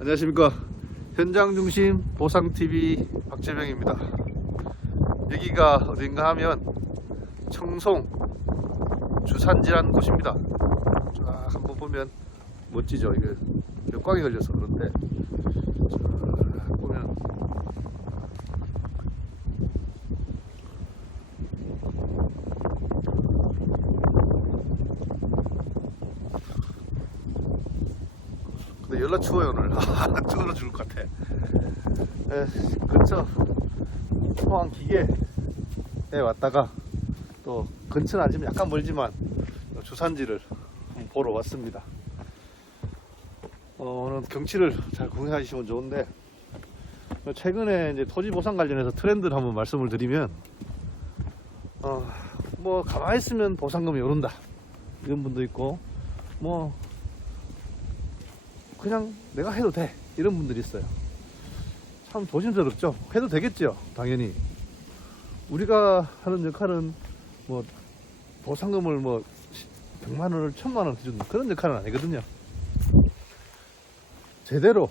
안녕하십니까 현장 중심 보상 TV 박재명입니다. 여기가 어딘가 하면 청송 주산지라는 곳입니다. 쫙 한번 보면 멋지죠. 이게 역광이 걸려서 그런데 쫙 보면 근데 연락 추워요 오늘. 추워서 죽을 것 같아. 에, 근처 포항 기계에 왔다가 또 근처는 아니지만 약간 멀지만 주산지를 보러 왔습니다. 어, 오늘 경치를 잘 구경하시면 좋은데 최근에 이제 토지 보상 관련해서 트렌드를 한번 말씀을 드리면 어, 뭐 가만히 있으면 보상금이 오른다. 이런 분도 있고 뭐 그냥 내가 해도 돼. 이런 분들이 있어요. 참 조심스럽죠? 해도 되겠죠 당연히. 우리가 하는 역할은 뭐 보상금을 뭐 100만 원을 1000만 원 해주는 그런 역할은 아니거든요. 제대로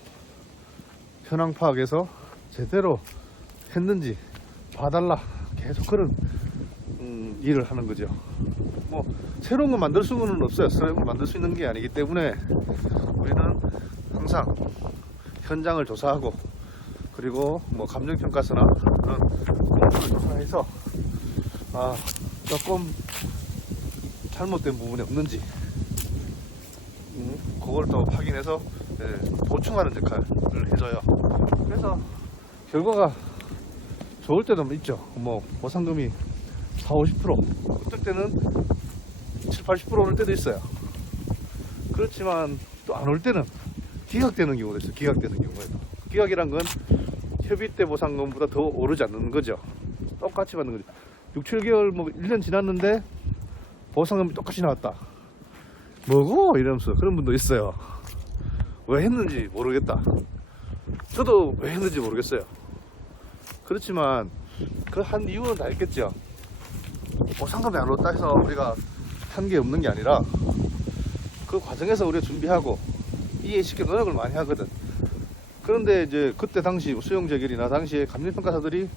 현황 파악해서 제대로 했는지 봐달라. 계속 그런 음, 일을 하는 거죠 뭐 새로운 거 만들 수는 없어요 새로운 거 만들 수 있는 게 아니기 때문에 우리는 항상 현장을 조사하고 그리고 뭐 감정평가서나 그런 공부를 조사해서 아 조금 잘못된 부분이 없는지 음, 그걸 또 확인해서 예, 보충하는 역할을 해줘요. 그래서 결과가 좋을 때도 있죠. 뭐 보상금이 4, 50% 어떨 때는 7, 80% 오를 때도 있어요. 그렇지만 또 안 올 때는 기각되는 경우도 있어요. 기각되는 경우에도. 기각이란 건 협의 때 보상금보다 더 오르지 않는 거죠. 똑같이 받는 거죠. 6, 7개월 뭐 1년 지났는데 보상금이 똑같이 나왔다. 뭐고? 이러면서 그런 분도 있어요. 왜 했는지 모르겠다. 저도 왜 했는지 모르겠어요. 그렇지만 그 한 이유는 다 있겠죠. 보상금이 안 올랐다 해서 우리가 한 게 없는 게 아니라 그 과정에서 우리가 준비하고 이해시켜 노력을 많이 하거든. 그런데 이제 그때 당시 수용 재결이나 당시에 감정평가사들이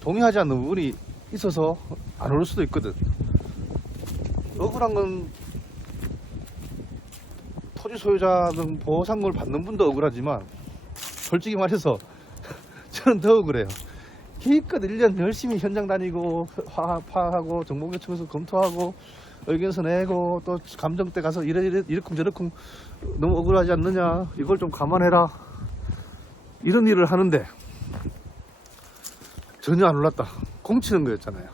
동의하지 않는 부분이 있어서 안 오를 수도 있거든. 억울한 건 토지 소유자는 보상금을 받는 분도 억울하지만 솔직히 말해서 저는 더 억울해요. 기껏 1년 열심히 현장 다니고 화- 파악하고 정보교청에서 검토하고 의견서 내고 또 감정 때 가서 이래 이래 이렇쿵 저렇쿵 너무 억울하지 않느냐. 이걸 좀 감안해라. 이런 일을 하는데 전혀 안 올랐다. 공치는 거였잖아요.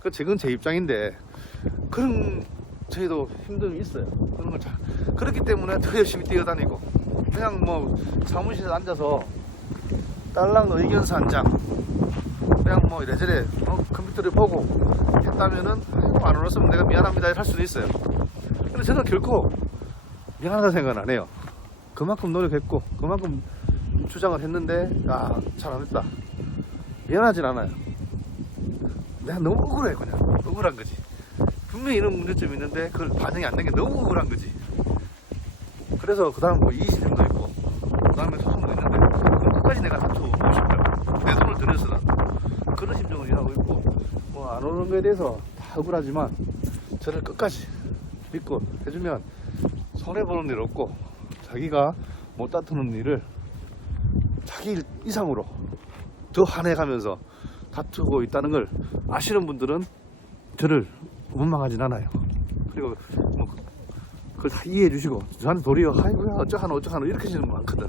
그 지금 제 입장인데 그런 저희도 힘듦이 있어요. 그런 걸 잘. 그렇기 때문에 더 열심히 뛰어다니고 그냥 뭐 사무실에 앉아서 딸랑 의견서 한장 그냥 뭐 이래저래 어, 컴퓨터를 보고 했다면은 아이고, 안 올랐으면 내가 미안합니다 할 수도 있어요. 근데 저는 결코 미안하다 생각은 안 해요. 그만큼 노력했고 그만큼 주장을 했는데 아 잘 안 했다. 미안하진 않아요. 내가 너무 억울해 그냥. 억울한 거지. 분명히 이런 문제점이 있는데 그걸 반영이 안 된 게 너무 억울한 거지. 그래서 그 다음 뭐 이의심도 있고 그 다음에 소송도 있는데 끝까지 내가 다투고 싶어요. 내 손을 들여서는 그런 심정을 일하고 있고 뭐 안 오는 거에 대해서 다 억울하지만 저를 끝까지 믿고 해주면 손해보는 일 없고 자기가 못 다투는 일을 자기 일 이상으로 더 화내가면서 다투고 있다는 걸 아시는 분들은 저를 원망하진 않아요. 그리고 뭐 그걸 다 이해해 주시고 저한테 도리어 아이고야 어쩌하노 어쩌하노 이렇게 분 많거든.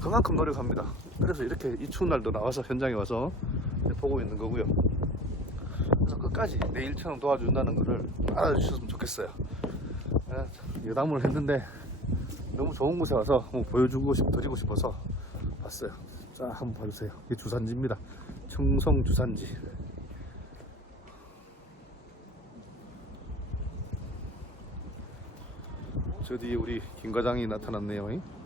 그만큼 노력합니다. 그래서 이렇게 이 추운 날도 나와서 현장에 와서 보고 있는 거고요. 끝까지 내 일처럼 도와준다는 거를 알아주셨으면 좋겠어요. 예, 여담을 했는데 너무 좋은 곳에 와서 한번 보여주고 싶, 드리고 싶어서 봤어요. 자, 한번 봐주세요. 이게 주산지입니다. 청송 주산지. 저 뒤에 우리 김 과장이 나타났네요.